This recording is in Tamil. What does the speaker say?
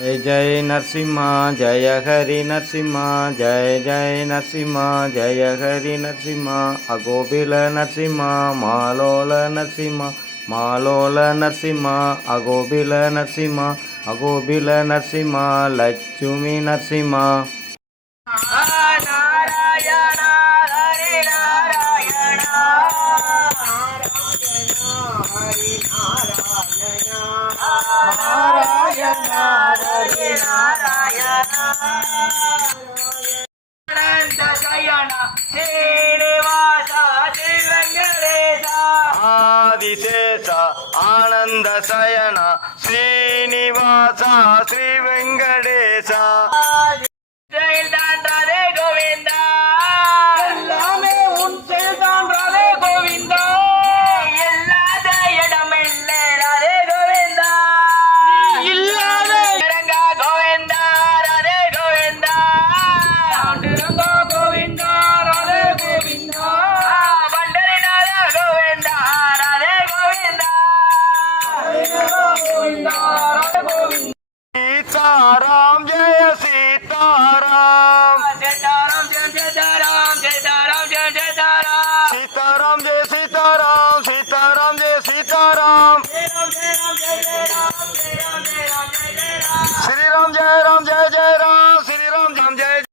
जय जय नरसिम्हा जय हरि नरसिम्हा जय जय नरसिम्हा जय हरि नरसिम्हा अगोबिल नरसिम्हा मालोल नरसिम्हा मालोल नरसिम्हा अगोबिल नरसिम्हा अगोबिल नरसिम्हा लक्ष्मी नरसिम्हा नारायण हरि नारायण हरि नारायण हरि नारायण शयन श्रीनिवास श्रीवेंकटेश आदिशेष आनंद शयन श्रीनिवास श्री वेंकटेश राधे गोविंदा எல்லாமே உன் செயல்தான் ராதே கோவிந்தா இல்லாத இடமில்லை ராதே கோவிந்தா இல்லாத ரங்கா கோவிந்தா ராதே கோவிந்தா ரங்கா கோவிந்தா ராதே கோவிந்தா பண்டரிநாத கோவிந்தா ராதே கோவிந்தா கோவிந்தா ராதே கோவிந்தா सीताराम जय सीताराम सीताराम जय सीताराम सीताराम जय सीताराम सीताराम जय सीताराम सीताराम जय सीताराम जय राम जय राम जय राम जय राम जय राम जय राम श्री राम जय